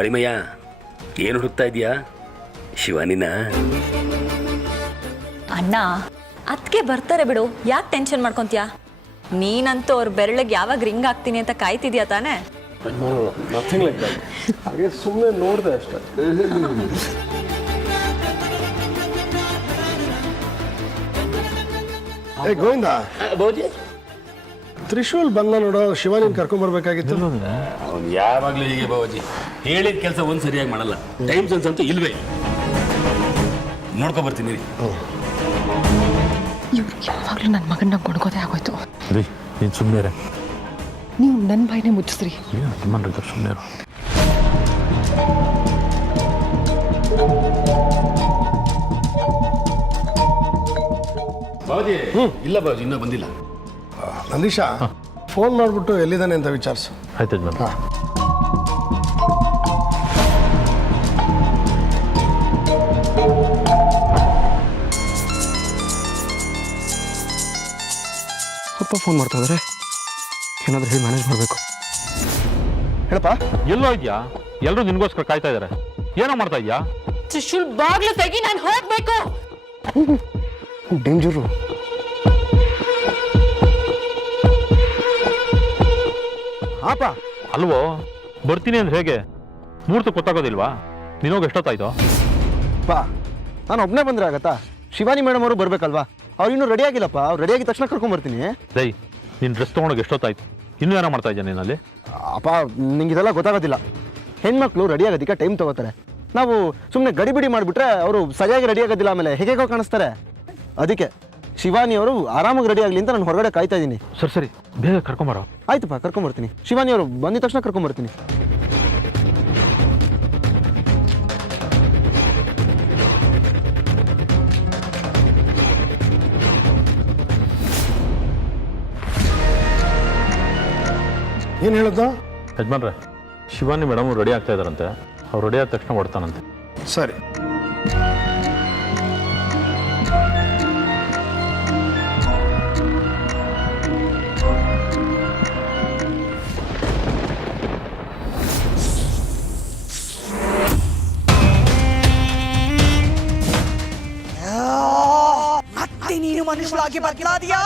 ಅಳಿಮಯ್ಯ, ಏನು ಹುಡುಕ್ತಾ ಇದೀಯಾ? ಶಿವಾನಿನ? ಅಣ್ಣ, ಅದಕ್ಕೆ ಬರ್ತಾರೆ ಬಿಡು, ಯಾಕೆ ಟೆನ್ಷನ್ ಮಾಡ್ಕೊತೀಯಾ? ನೀನಂತೂ ಅವ್ರ ಬೆರಳಿಗೆ ಯಾವಾಗ ರಿಂಗ್ ಆಗ್ತೀನಿ ಅಂತ ಕಾಯ್ತಿದ್ಯಾ ತಾನೇ? ಹಾಗೆ ಸುಮ್ಮನೆ ನೋಡಿದೆ ಅಷ್ಟೇ. ಏ ಗೋವಿಂದ, ತ್ರಿಶೂಲ್ ಬಂದ ನೋಡೋ, ಶಿವಾನಿನ ಕರ್ಕೊಂಡ್ಬರ್ಬೇಕಾಗಿತ್ತು. ಅವ್ನು ಯಾವಾಗಲೂ ಹೀಗೆ ಬಾಬಾಜಿ, ಹೇಳಿದ ಕೆಲಸ ಒಂದು ಸರಿಯಾಗಿ ಮಾಡಲ್ಲ. ಟೈಮ್ ಸೆನ್ಸ್ ಅಂತೂ ಇಲ್ವೇ. ನೋಡ್ಕೊ ಬರ್ತೀನಿ ರೀ. ಇವ್ರಿಗೆ ಯಾವಾಗಲೂ ನನ್ನ ಮಗನ ಕೊಡ್ಕೋದೇ ಆಗೋಯ್ತು ರೀ. ನೀನು ಸುಮ್ಮನೆ ನೀವು ನನ್ನ ಬಾಯಿನೇ ಮುಚ್ಚಿಸ್ರಿ. ನಿಮ್ಮನ್ರಿ ಸುಮ್ಮನೆ. ಬಾಬಾಜಿ ಇಲ್ಲ ಬಾಬಾಜಿ, ಇನ್ನೂ ಬಂದಿಲ್ಲ. ನಂದೀಶ, ಫೋನ್ ಮಾಡಿಬಿಟ್ಟು ಎಲ್ಲಿದ್ದಾನೆ ಅಂತ ವಿಚಾರಿಸು. ಆಯ್ತು ಯಜಮಾನ. ಅಪ್ಪ ಫೋನ್ ಮಾಡ್ತಾ ಇದ್ದಾರೆ, ಏನಾದರೂ ಹೇಳಿ ಮ್ಯಾನೇಜ್ ಮಾಡಬೇಕು. ಹೇಳಪ್ಪ. ಎಲ್ಲೋ ಇದೆಯಾ? ಎಲ್ಲರೂ ನಿನ್ಗೋಸ್ಕರ ಕಾಯ್ತಾ ಇದ್ದಾರೆ. ಏನೋ ಮಾಡ್ತಾ ಇದೆಯಾ? ತ್ರಿಶೂಲ್ ಬಾಗ್ಲು ತೆಗಿ, ನಾನು ಹೋಗ್ಬೇಕು. ಡೇಂಜರು. ಹಾಪ ಅಲ್ವೋ, ಬರ್ತೀನಿ ಅಂದ್ರೆ ಹೇಗೆ? ಮುಹೂರ್ತ ಗೊತ್ತಾಗೋದಿಲ್ವಾ? ನೀನೋಗಿ ಎಷ್ಟೊತ್ತಾಯ್ತು? ಪಾ, ನಾನು ಒಬ್ಬನೇ ಬಂದರೆ ಆಗತ್ತಾ? ಶಿವಾನಿ ಮೇಡಮ್ ಅವರು ಬರಬೇಕಲ್ವಾ? ಅವ್ರು ಇನ್ನೂ ರೆಡಿ ಆಗಿಲ್ಲಪ್ಪ. ಅವ್ರು ರೆಡಿ ಆಗಿದ ತಕ್ಷಣ ಕರ್ಕೊಂಡ್ಬರ್ತೀನಿ. ದೈ, ನಿನ್ನ ಡ್ರೆಸ್ ತೊಗೊಂಡೋಗಿ ಎಷ್ಟೊತ್ತಾಯ್ತು? ಇನ್ನೂ ಏನೋ ಮಾಡ್ತಾ ಇದ್ಯಾ ನೀನಲ್ಲಿ? ಅಪ್ಪ, ನಿಂಗೆ ಇದೆಲ್ಲ ಗೊತ್ತಾಗೋದಿಲ್ಲ. ಹೆಣ್ಮಕ್ಳು ರೆಡಿ ಆಗೋದಕ್ಕೆ ಟೈಮ್ ತಗೋತಾರೆ. ನಾವು ಸುಮ್ಮನೆ ಗಡಿಬಿಡಿ ಮಾಡಿಬಿಟ್ರೆ ಅವರು ಸರಿಯಾಗಿ ರೆಡಿ ಆಗೋದಿಲ್ಲ, ಆಮೇಲೆ ಹೇಗೋ ಕಾಣಿಸ್ತಾರೆ. ಅದಕ್ಕೆ ಶಿವಾನಿ ಅವರು ಆರಾಮಾಗಿ ರೆಡಿ ಆಗಲಿ ಅಂತ ನಾನು ಹೊರಗಡೆ ಕಾಯ್ತಾ ಇದ್ದೀನಿ. ಸರಿ ಸರಿ, ಬೇಗ ಕರ್ಕೊಂಬರೋ. ಆಯ್ತಪ್ಪ, ಕರ್ಕೊಂಬರ್ತೀನಿ. ಶಿವಾನಿ ಅವರು ಬಂದಿದ ತಕ್ಷಣ ಕರ್ಕೊಂಬರ್ತೀನಿ. ಏನು ಹೇಳೋದು? ಯಜಮಾನ್ರೆ, ಶಿವಾನಿ ಮೇಡಮ್ ರೆಡಿ ಆಗ್ತಾ ಇದ್ದಾರಂತೆ. ಅವ್ರು ರೆಡಿ ಆದ ತಕ್ಷಣ ಹೊಡ್ತಾನಂತೆ. ಸರಿ. ಮತ್ತೆ ನೀನು ಮನುಷ್ಯರಾಗಿ ಬದಲಾದಿಯಾ?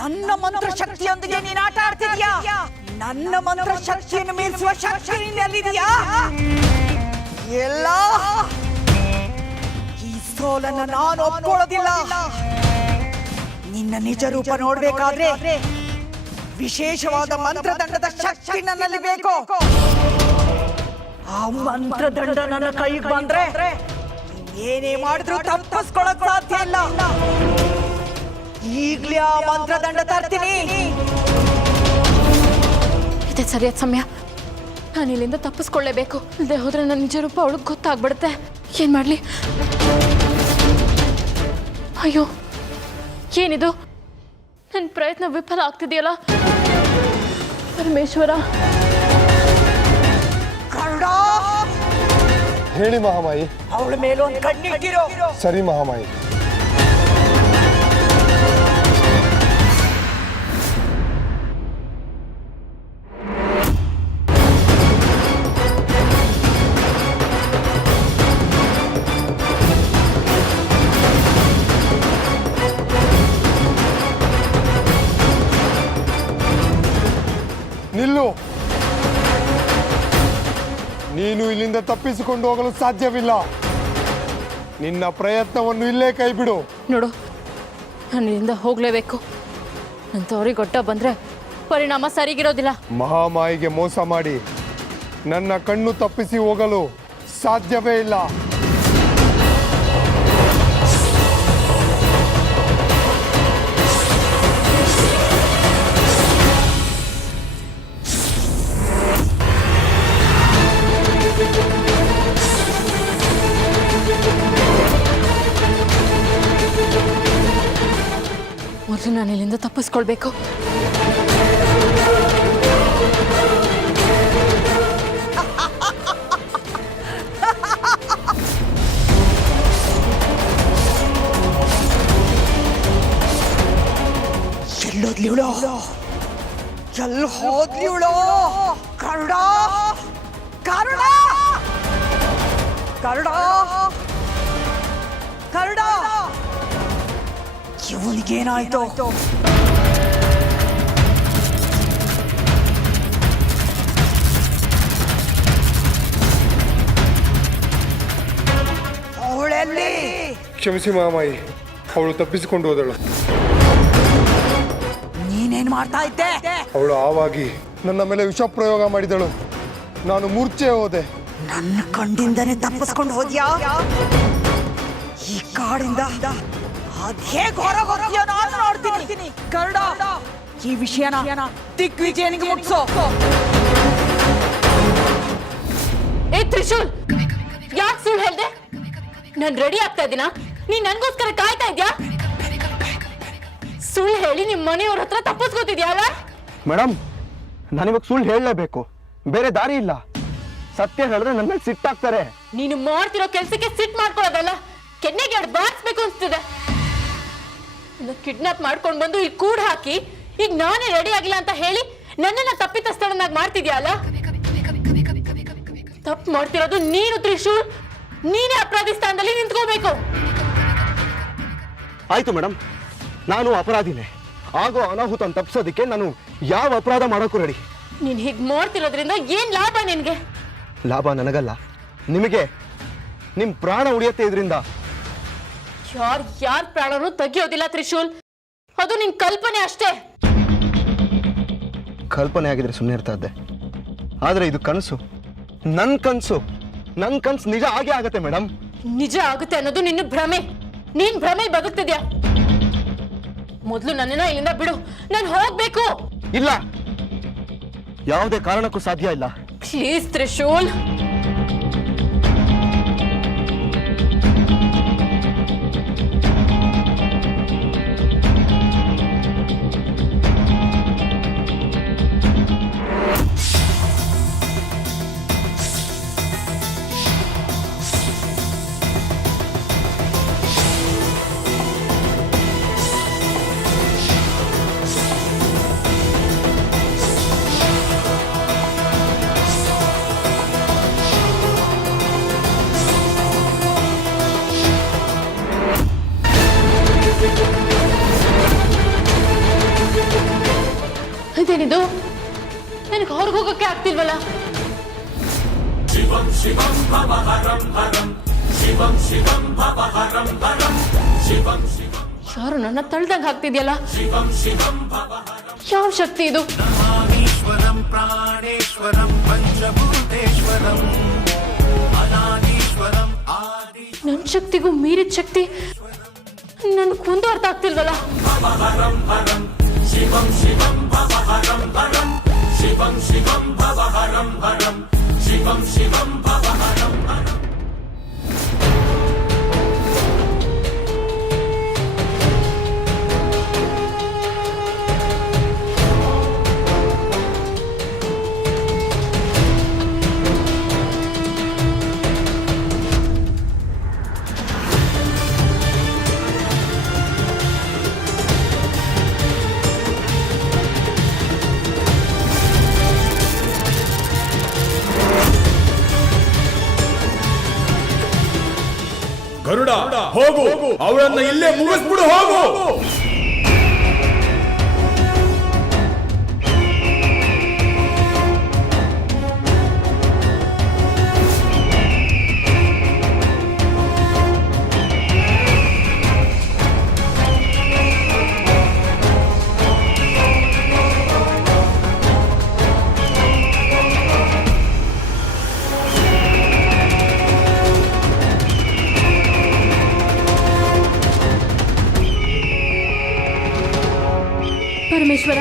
ನನ್ನ ಮಂತ್ರ ಶಕ್ತಿಯೊಂದಿಗೆ ನೀನು ಆಟ ಆಡ್ತಿದ್ಯಾ? ನನ್ನ ಮಂತ್ರ ಶಕ್ತಿಯನ್ನು ಮೀರಿಸುವ ಶಕ್ತಿ ನಿನ್ನಲ್ಲಿದೆಯಾ? ಎಲ್ಲ ಈ ಸೋಲನ್ನು ನಾನು ಒಪ್ಕೊಳ್ಳೋದಿಲ್ಲ. ನಿನ್ನ ನಿಜ ರೂಪ ನೋಡ್ಬೇಕಾದ್ರೆ ವಿಶೇಷವಾದ ಮಂತ್ರದಂಡದ ಶಕ್ತಿ ನನ್ನಲ್ಲಿ ಬೇಕು. ಆ ಮಂತ್ರದಂಡ ನನ್ನ ಕೈಗೆ ಬಂದ್ರೆ ಏನೇ ಮಾಡಿದ್ರು ತಪ್ಪಿಸ್ಕೊಳ್ಳಕ್ ಸಾಧ್ಯ ಇಲ್ಲ. ಈಗ್ಲೇ ಆ ಮಂತ್ರದಂಡ ತರ್ತೀನಿ. ಇದೇ ಸರಿಯಾದ ಸಮಯ. ನಾನು ಇಲ್ಲಿಂದ ತಪ್ಪಿಸ್ಕೊಳ್ಳೇಬೇಕು. ಇಲ್ಲದೆ ಹೋದ್ರೆ ನನ್ನ ನಿಜ ರೂಪ ಅವಳಿಗೆ ಗೊತ್ತಾಗ್ಬಿಡುತ್ತೆ. ಏನ್ ಮಾಡ್ಲಿ? ಅಯ್ಯೋ, ಏನಿದು? ನನ್ನ ಪ್ರಯತ್ನ ವಿಫಲ ಆಗ್ತಿದೆಯಲ್ಲ. ಪರಮೇಶ್ವರ. ಹೇಳಿ ಮಹಾಮಾಯಿ. ಅವಳ ಮೇಲೊಂದು ಕಣ್ಣಿಟ್ಟಿರೋ. ಸರಿ ಮಹಾಮಾಯಿ. ನಿಲ್ಲು. ನೀನು ಇಲ್ಲಿಂದ ತಪ್ಪಿಸಿಕೊಂಡು ಹೋಗಲು ಸಾಧ್ಯವಿಲ್ಲ. ನಿನ್ನ ಪ್ರಯತ್ನವನ್ನು ಇಲ್ಲೇ ಕೈ ಬಿಡು. ನೋಡು, ನಾನು ಇಲ್ಲಿಂದ ಹೋಗ್ಲೇಬೇಕು. ನನ್ನ ತವರಿಗೆ ಗೊಟ್ಟ ಬಂದ್ರೆ ಪರಿಣಾಮ ಸರಿಗಿರೋದಿಲ್ಲ. ಮಹಾಮಾಯಿಗೆ ಮೋಸ ಮಾಡಿ ನನ್ನ ಕಣ್ಣು ತಪ್ಪಿಸಿ ಹೋಗಲು ಸಾಧ್ಯವೇ ಇಲ್ಲ. ಮೊದಲು ನಾನು ಇಲ್ಲಿಂದ ತಪ್ಪಿಸ್ಕೊಳ್ಬೇಕು. ಎಲ್ಲೋದ್ಲಿವಳೋ? ಎಲ್ಲಿ ಹೋದ್ಲಿವಳೋ? ಕರುಣ, ಕರುಣ! ಗರುಡ ಗರುಡ ಇವನಿಗೇನಾಯ್ತು? ಅವಳೆಲ್ಲಿ? ಕ್ಷಮಿಸಿ ಮಾಮಾಯಿ, ಅವಳು ತಪ್ಪಿಸಿಕೊಂಡು ಹೋದಳು. ನೀನೇನ್ ಮಾಡ್ತಾ ಇದ್ದೆ? ಅವಳು ಆವಾಗಿ ನನ್ನ ಮೇಲೆ ವಿಷ ಪ್ರಯೋಗ ಮಾಡಿದಳು. ನಾನು ಮೂರ್ಛೆ ಹೋದೆ. ನನ್ನ ಕಣ್ಣಿಂದನೇ ತಪ್ಪಿಸ್ಕೊಂಡು ಹೋದ್ಯಾ? ಈ ಕಾಡಿಂದ ಅದೇ ಘೋರ ಘೋರ ನಾನು ನೋಡ್ತೀನಿ. ಗರುಡ, ಈ ವಿಷಯನ ದಿಗ್ವಿಜಯನಿಗೆ ಮುಟ್ಸೋ. ಏ ತ್ರಿಶೂಲ್, ಯಾಕೆ ಸುಳ್ಳು ಹೇಳ್ದೆ? ನಾನು ರೆಡಿ ಆಗ್ತಾ ಇದ್ದೀನ, ನೀನ್ ನನ್ಗೋಸ್ಕರ ಕಾಯ್ತಾ ಇದ್ಯಾ? ಸುಳ್ಳು ಹೇಳಿ ನಿಮ್ ಮನೆಯವ್ರ ಹತ್ರ ತಪ್ಪಿಸ್ಕೊತಿದ್ಯಾ ಅಲ್ಲ? ಮೇಡಮ್, ನಾನಿವಾಗ ಸುಳ್ಳು ಹೇಳಲೇಬೇಕು, ಬೇರೆ ದಾರಿ ಇಲ್ಲ. ಸತ್ಯ ಹೇಳಿದ್ರೆ ನನ್ನ ಮೇಲೆ ಸಿಟ್ಟಾಗ್ತಾರೆ. ನೀನು ಮಾಡ್ತಿರೋ ಕೆಲ್ಸಕ್ಕೆ ಸಿಟ್ ಮಾಡ್ಕೊಳ್ಳೋದಲ್ಲ, ಕೆನ್ನೆಗೆ ಎರಡು ಬಾರಿಸ್ಬೇಕು ಅನ್ಸ್ತಿದೆ. ಕಿಡ್ನಾಪ್ ಮಾಡ್ಕೊಂಡು ಬಂದು ಇಲ್ಲಿ ಕೂಡ್ ಹಾಕಿ ಈಗ ನಾನೇ ರೆಡಿ ಆಗಿಲ್ಲ ಅಂತ ಹೇಳಿ ನನ್ನನ್ನ ತಪ್ಪಿತಸ್ಥಳನ್ನಾಗಿ ಮಾಡ್ತಿದ್ಯಾ ಅಲ್ಲ? ತಪ್ಪು ಮಾಡ್ತಿರೋದು ನೀನು ತ್ರಿಶೂಲ್. ನೀನೇ ಅಪರಾಧಿ ಸ್ಥಾನದಲ್ಲಿ ನಿಂತ್ಕೋಬೇಕು. ಆಯ್ತು ಮೇಡಮ್, ನಾನು ಅಪರಾಧಿನೇ. ಆಗೋ ಅನಾಹುತ ತಪ್ಪಿಸೋದಕ್ಕೆ ನಾನು ಯಾವ ಅಪರಾಧ ಮಾಡೋಕ್ಕೂ ರೆಡಿ. ನೀನ್ ಹೀಗ್ ಮಾಡ್ತಿರೋದ್ರಿಂದ ಏನ್ ಲಾಭ ನಿನ್ಗೆ? ಲಾಭ ನನಗಲ್ಲ, ನಿಮಗೆ. ನಿಮ್ ಪ್ರಾಣ ಉಳಿಯತ್ತೆ ಇದರಿಂದ. ಯಾರ ಪ್ರಾಣನೂ ತೆಗಿಯೋದಿಲ್ಲ ತ್ರಿಶೂಲ್, ಅದು ನಿನ್ ಕಲ್ಪನೆ ಅಷ್ಟೇ. ಕಲ್ಪನೆ ಆಗಿದ್ರೆ ಸುಮ್ಮನೆ ಇರ್ತಾ ಇದ್ದೆ, ಆದ್ರೆ ಇದು ಕನಸು, ನನ್ ಕನಸು. ನನ್ ಕನಸು ನಿಜ ಆಗೇ ಆಗತ್ತೆ ಮೇಡಮ್. ನಿಜ ಆಗುತ್ತೆ ಅನ್ನೋದು ನಿನ್ನ ಭ್ರಮೆ. ನೀನ್ ಭ್ರಮೆ ಬದುಕ್ತಿದ್ಯಾ. ಮೊದ್ಲು ನನ್ನನ್ನ ಇಲ್ಲಿಂದ ಬಿಡು, ನಾನು ಹೋಗ್ಬೇಕು. ಇಲ್ಲ, ಯಾವುದೇ ಕಾರಣಕ್ಕೂ ಸಾಧ್ಯ ಇಲ್ಲ. ಪ್ಲೀಸ್ ತ್ರಿಶೂಲ್. ಇದೇನಿದು? ನನಗೆ ಹೊರಗೆ ಹೋಗಕ್ಕೆ ಆಗ್ತಿಲ್ವಲ್ಲ. ಯಾರು ನನ್ನ ತಳ್ದಂಗ್ ಹಾಕ್ತಿದ್ಯಲ್ಲ? ಯಾವ ಶಕ್ತಿ ಇದು? ನನ್ನ ಶಕ್ತಿಗೂ ಮೀರಿದ ಶಕ್ತಿ ನನ್ಗೊಂದು ಅರ್ಥ ಆಗ್ತಿಲ್ವಲ್ಲ. ಶಿವಂ ಶಿವಂ ಭವ ಹರಂ ಹರಂ, ಶಿವಂ ಶಿವಂ ಭವ ಹರಂ ಹರಂ, ಶಿವಂ ಶಿವಂ ಭವ ಹರಂ ಹರಂ. ಗರುಡ, ಹೋಗು, ಅವಳನ್ನ ಇಲ್ಲೇ ಮುಗಿಸ್ಬಿಡು, ಹೋಗು. ಪರಮೇಶ್ವರ,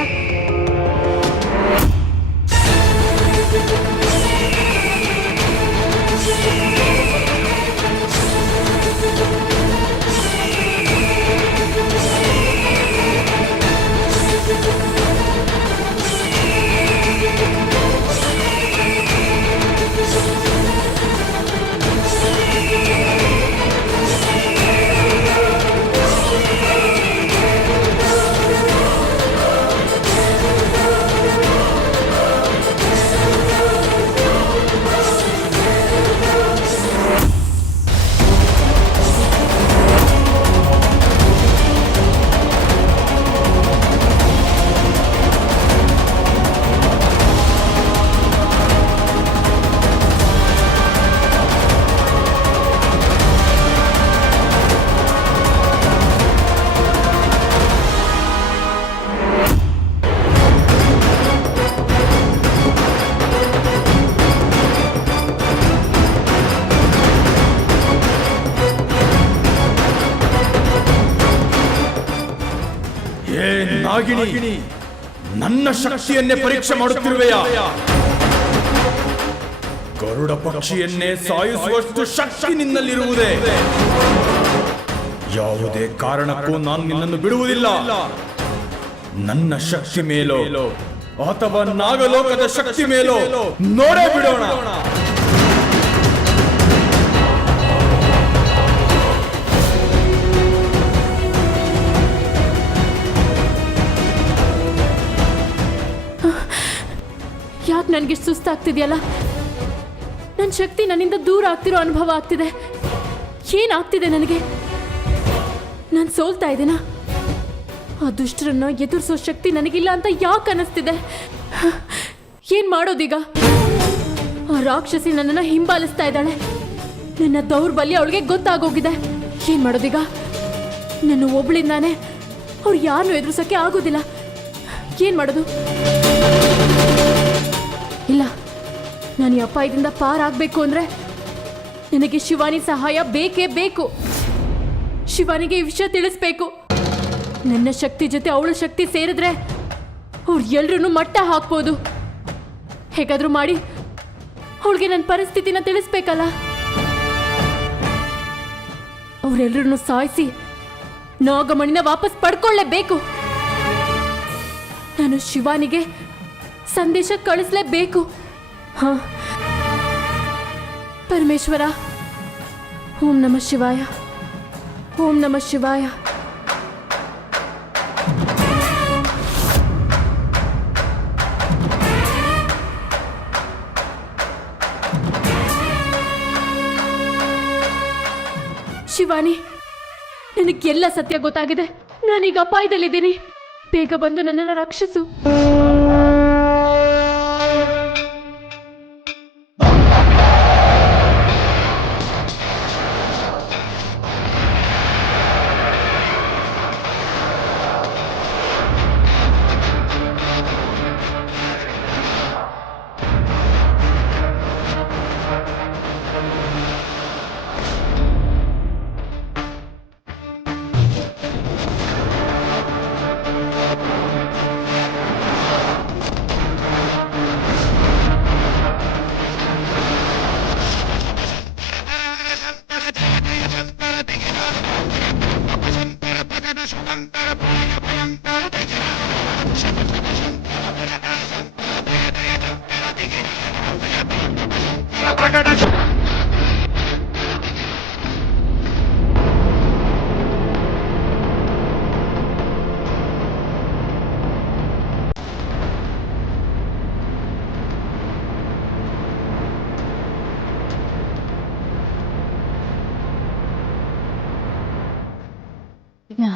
ಏ ನಾಗಿಣಿ, ನನ್ನ ಶಕ್ತಿಯನ್ನೇ ಪರೀಕ್ಷೆ ಮಾಡುತ್ತಿರುವೆಯಾ? ಗರುಡ ಪಕ್ಷಿಯನ್ನೇ ಸಾಯಿಸುವಷ್ಟು ಶಕ್ತಿ ನಿನ್ನಲ್ಲಿರುವುದೇ? ಯಾವುದೇ ಕಾರಣಕ್ಕೂ ನಾನು ನಿನ್ನನ್ನು ಬಿಡುವುದಿಲ್ಲ. ನನ್ನ ಶಕ್ತಿ ಮೇಲೋ ಅಥವಾ ನಾಗಲೋಕದ ಶಕ್ತಿ ಮೇಲೋ ನೋಡೇ ಬಿಡೋಣ. ಯಾಕೆ ನನಗಿಷ್ಟು ಸುಸ್ತಾಗ್ತಿದೆಯಲ್ಲ? ನನ್ನ ಶಕ್ತಿ ನನ್ನಿಂದ ದೂರ ಆಗ್ತಿರೋ ಅನುಭವ ಆಗ್ತಿದೆ. ಏನಾಗ್ತಿದೆ ನನಗೆ? ನಾನು ಸೋಲ್ತಾ ಇದ್ದೇನಾ? ಆ ದುಷ್ಟರನ್ನು ಎದುರಿಸೋ ಶಕ್ತಿ ನನಗಿಲ್ಲ ಅಂತ ಯಾಕೆ ಅನ್ನಿಸ್ತಿದೆ? ಏನ್ ಮಾಡೋದೀಗ? ಆ ರಾಕ್ಷಸಿ ನನ್ನನ್ನು ಹಿಂಬಾಲಿಸ್ತಾ ಇದ್ದಾಳೆ. ನನ್ನ ದೌರ್ಬಲ್ಯ ಅವಳಿಗೆ ಗೊತ್ತಾಗೋಗಿದೆ. ಏನ್ ಮಾಡೋದೀಗ? ನನ್ನ ಒಬ್ಳಿಂದಾನೆ ಅವ್ರು ಯಾರನ್ನೂ ಎದುರಿಸೋಕೆ ಆಗೋದಿಲ್ಲ. ಏನ್ ಮಾಡೋದು? ಇಲ್ಲ, ನಾನು ಈ ಅಪಾಯದಿಂದ ಪಾರಾಗಬೇಕು ಅಂದ್ರೆ ನನಗೆ ಶಿವಾನಿ ಸಹಾಯ ಬೇಕೇ ಬೇಕು. ಶಿವಾನಿಗೆ ಈ ವಿಷಯ ತಿಳಿಸ್ಬೇಕು. ನನ್ನ ಶಕ್ತಿ ಜೊತೆ ಅವಳ ಶಕ್ತಿ ಸೇರಿದ್ರೆ ಅವ್ರು ಎಲ್ರೂ ಮಟ್ಟ ಹಾಕ್ಬೋದು. ಹೇಗಾದ್ರೂ ಮಾಡಿ ಅವಳಿಗೆ ನನ್ನ ಪರಿಸ್ಥಿತಿನ ತಿಳಿಸ್ಬೇಕಲ್ಲ. ಅವರೆಲ್ಲರನ್ನು ಸಾಯಿಸಿ ನಾಗಮಣಿನ ವಾಪಸ್ ಪಡ್ಕೊಳ್ಳೇಬೇಕು. ನಾನು ಶಿವಾನಿಗೆ ಸಂದೇಶ ಕಳಿಸ್ಲೇಬೇಕು. ಹಾ, ಪರಮೇಶ್ವರ, ಓಂ ನಮಃ ಶಿವಾಯ, ಓಂ ನಮಃ ಶಿವಾಯ. ಶಿವಾನಿ, ನನಗೆಲ್ಲ ಸತ್ಯ ಗೊತ್ತಾಗಿದೆ. ನಾನೀಗ ಅಪಾಯದಲ್ಲಿದ್ದೀನಿ. ಬೇಗ ಬಂದು ನನ್ನನ್ನು ರಕ್ಷಿಸು.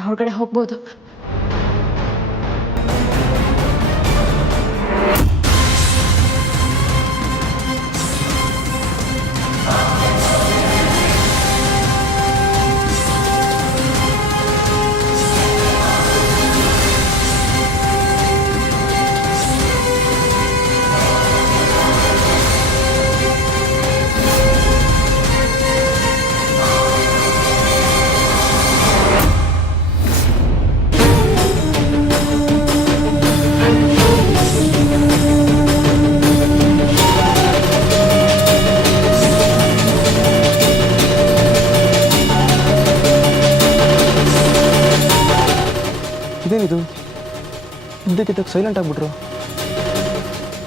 ಹೊರಗಡೆ ಹೋಗ್ಬೋದು. ಇದೇನಿದು? ಇದ್ದಕ್ಕಿದ್ದಾಗ ಸೈಲೆಂಟ್ ಆಗಿಬಿಟ್ರು.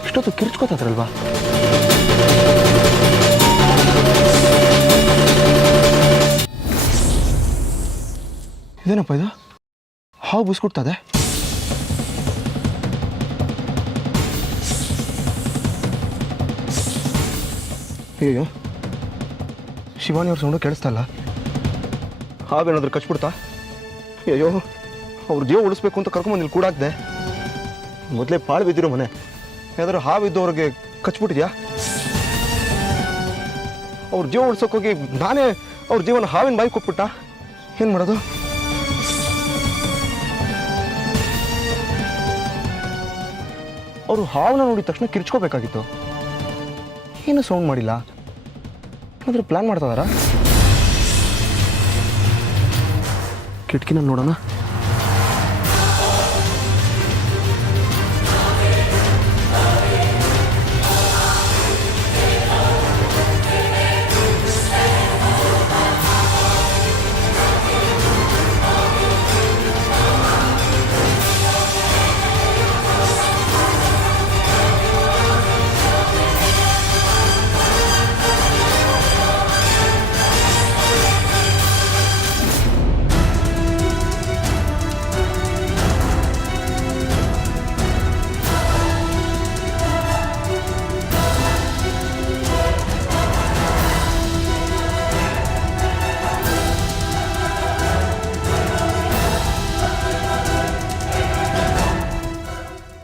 ಇಷ್ಟೊತ್ತು ಕಿರ್ಚ್ಕೋತಾರಲ್ವಾ? ಇದೇನಪ್ಪ ಇದು? ಹಾವು ಬುಸ್ಕೊಡ್ತದೆ. ಅಯ್ಯೋ, ಶಿವಾನಿ ಅವ್ರ ಸೌಂಡು ಕೇಳಿಸ್ತಾ ಇಲ್ಲ. ಹಾವೇನಾದ್ರೂ ಕಚ್ಬಿಡ್ತಾ? ಅಯ್ಯೋ, ಅವ್ರ ಜೀವ ಉಳಿಸ್ಬೇಕು ಅಂತ ಕರ್ಕೊಂಬಂದು ಇಲ್ಲಿ ಕೂಡಾಕ್ದೆ. ಮೊದಲೇ ಪಾಳು ಬಿದ್ದಿರೋ ಮನೆ, ಯಾವ್ದಾದ್ರು ಹಾವಿದ್ದು ಅವ್ರಿಗೆ ಕಚ್ಬಿಟ್ಟಿದ್ಯಾ? ಅವ್ರ ಜೀವ ಉಳ್ಸೋಕೋಗಿ ನಾನೇ ಅವ್ರ ಜೀವನ ಹಾವಿನ ಬಾಯಿ ಕೊಟ್ಬಿಟ್ಟ. ಏನು ಮಾಡೋದು? ಅವರು ಹಾವನ್ನ ನೋಡಿದ ತಕ್ಷಣ ಕಿರ್ಚ್ಕೋಬೇಕಾಗಿತ್ತು. ಏನು ಸೌಂಡ್ ಮಾಡಿಲ್ಲ. ಏನಾದರೂ ಪ್ಲ್ಯಾನ್ ಮಾಡ್ತಾದಾರ? ಕಿಟಕಿನಲ್ಲಿ ನೋಡೋಣ.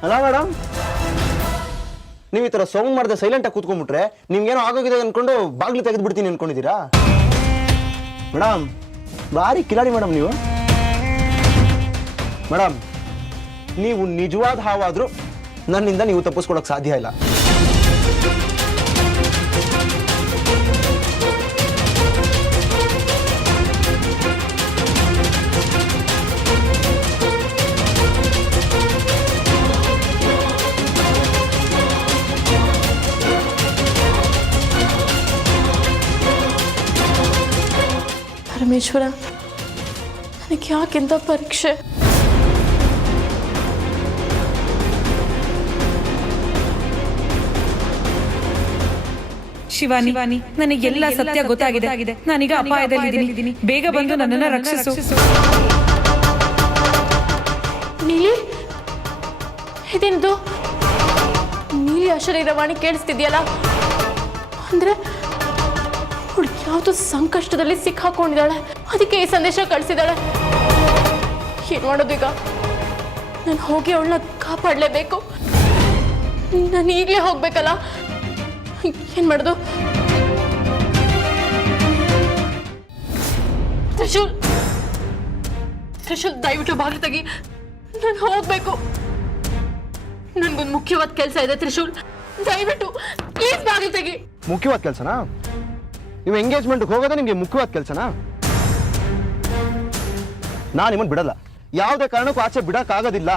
ಅಲ್ಲ ಮೇಡಮ್, ನೀವು ಈ ಥರ ಸೌಂಡ್ ಮಾಡದೆ ಸೈಲೆಂಟಾಗಿ ಕೂತ್ಕೊಂಡ್ಬಿಟ್ರೆ ನಿಮ್ಗೇನೋ ಆಗೋಗಿದೆ ಅನ್ಕೊಂಡು ಬಾಗ್ಲು ತೆಗೆದು ಬಿಡ್ತೀನಿ ಅನ್ಕೊಂಡಿದ್ದೀರಾ? ಮೇಡಮ್ ಭಾರಿ ಕಿಲಾಡಿ ಮೇಡಮ್ ನೀವು. ಮೇಡಮ್, ನೀವು ನಿಜವಾದ ಹಾವಾದರೂ ನನ್ನಿಂದ ನೀವು ತಪ್ಪಿಸ್ಕೊಳಕ್ಕೆ ಸಾಧ್ಯ ಇಲ್ಲ. ಪರಮೇಶ್ವರ, ನನಗೆ ಯಾಕೆಂತ ಪರೀಕ್ಷೆ? ಶಿವಾನಿ, ನನಗೆಲ್ಲ ಸತ್ಯ ಗೊತ್ತಾಗಿದೆ. ನಾನೀಗ ಅಪಾಯದಲ್ಲಿದ್ದೀನಿ. ಬೇಗ ಬಂದು ನನ್ನನ್ನು ರಕ್ಷಿಸು. ನೀಲಿ, ಇದೇನದು? ನೀಲಿ ಅಶರೀರವಾಣಿ ಕೇಳಿಸ್ತಿದ್ಯಲ್ಲ? ಅಂದ್ರೆ ಅವಳು ಯಾವುದೋ ಸಂಕಷ್ಟದಲ್ಲಿ ಸಿಕ್ಕಾಕೊಂಡಿದ್ದಾಳೆ, ಅದಕ್ಕೆ ಈ ಸಂದೇಶ ಕಳಿಸಿದಾಳೆ. ಏನ್ ಮಾಡೋದು ಈಗ? ನಾನು ಹೋಗಿ ಅವಳನ್ನ ಕಾಪಾಡಲೇಬೇಕು. ನಾನು ಈಗಲೇ ಹೋಗ್ಬೇಕಲ್ಲ, ಏನ್ ಮಾಡೋದು? ತ್ರಿಶೂಲ್, ದಯವಿಟ್ಟು ಬಾಗಿಲು ತೆಗಿ, ನಾನು ಹೋಗ್ಬೇಕು. ನನ್ಗೊಂದು ಮುಖ್ಯವಾದ ಕೆಲಸ ಇದೆ. ತ್ರಿಶೂಲ್, ದಯವಿಟ್ಟು ಪ್ಲೀಸ್ ಬಾಗಿಲು ತೆಗಿ. ಮುಖ್ಯವಾದ ಕೆಲಸನಾ? ನೀವು ಎಂಗೇಜ್ಮೆಂಟ್ಗೆ ಹೋಗೋದೇ ನಿಮಗೆ ಮುಖ್ಯವಾದ ಕೆಲಸನಾ? ನಾನು ನಿಮ್ಮನ್ನು ಬಿಡಲ್ಲ, ಯಾವುದೇ ಕಾರಣಕ್ಕೂ ಆಚೆ ಬಿಡೋಕ್ಕಾಗೋದಿಲ್ಲ.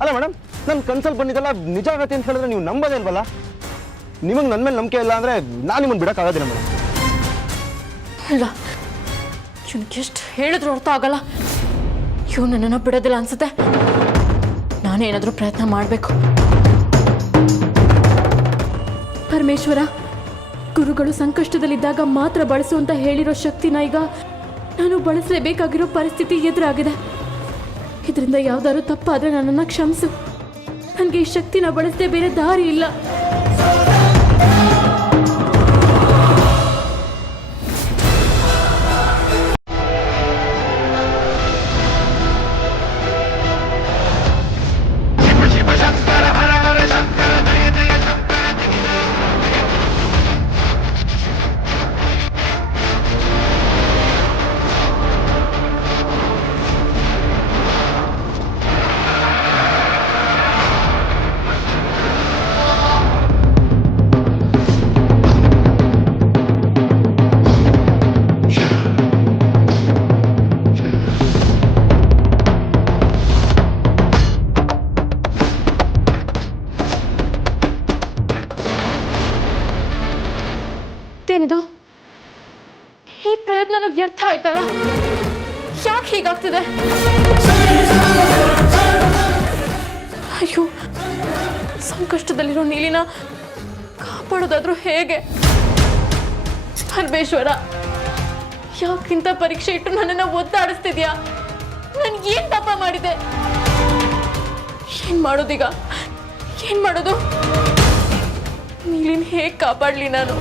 ಅಲ್ಲ ಮೇಡಮ್, ನನ್ನ ಕನ್ಸಲ್ಲಿ ಬಂದಿದ್ದೆಲ್ಲ ನಿಜ ಆಗತ್ತೆ ಅಂತ ಹೇಳಿದ್ರೆ ನೀವು ನಂಬೋದೇ ಇಲ್ವಲ್ಲ? ನಿಮಗೆ ನನ್ನ ಮೇಲೆ ನಂಬಿಕೆ ಇಲ್ಲ ಅಂದರೆ ನಾನು ನಿಮ್ಮನ್ನು ಬಿಡೋಕ್ಕಾಗೋದಿಲ್ಲ ಮೇಡಮ್. ಇಲ್ಲ, ಇವನಿಗೆ ಎಷ್ಟು ಹೇಳಿದ್ರು ಅರ್ಥ ಆಗಲ್ಲ. ಇವ್ ನನ್ನನ್ನು ಬಿಡೋದಿಲ್ಲ ಅನ್ಸುತ್ತೆ. ನಾನೇನಾದರೂ ಪ್ರಯತ್ನ ಮಾಡಬೇಕು. ಪರಮೇಶ್ವರ, ಗುರುಗಳು ಸಂಕಷ್ಟದಲ್ಲಿದ್ದಾಗ ಮಾತ್ರ ಬಳಸು ಅಂತ ಹೇಳಿರೋ ಶಕ್ತಿನ ಈಗ ನಾನು ಬಳಸಲೇಬೇಕಾಗಿರೋ ಪರಿಸ್ಥಿತಿ ಎದುರಾಗಿದೆ. ಇದರಿಂದ ಯಾವ್ದಾದ್ರು ತಪ್ಪಾದರೆ ನನ್ನನ್ನು ಕ್ಷಮಿಸು. ನನಗೆ ಈ ಶಕ್ತಿನ ಬಳಸದೆ ಬೇರೆ ದಾರಿ ಇಲ್ಲ. ಏನಿದು? ಈ ಪ್ರಯತ್ನ ವ್ಯರ್ಥ ಆಯ್ತಲ್ಲ? ಯಾಕೆ ಹೀಗಾಗ್ತಿದೆ? ಅಯ್ಯೋ, ಸಂಕಷ್ಟದಲ್ಲಿರೋ ನೀಲಿನ ಕಾಪಾಡೋದಾದ್ರೂ ಹೇಗೆ? ಪರಮೇಶ್ವರ, ಯಾಕಿಂತ ಪರೀಕ್ಷೆ ಇಟ್ಟು ನನ್ನನ್ನು ಒದ್ದಾಡಿಸ್ತಿದ್ಯಾ? ನಾನು ಏನ್ ಪಾಪ ಮಾಡಿದೆ? ಏನ್ ಮಾಡೋದೀಗ? ಏನ್ ಮಾಡೋದು? ನೀಲಿನ ಹೇಗೆ ಕಾಪಾಡಲಿ ನಾನು?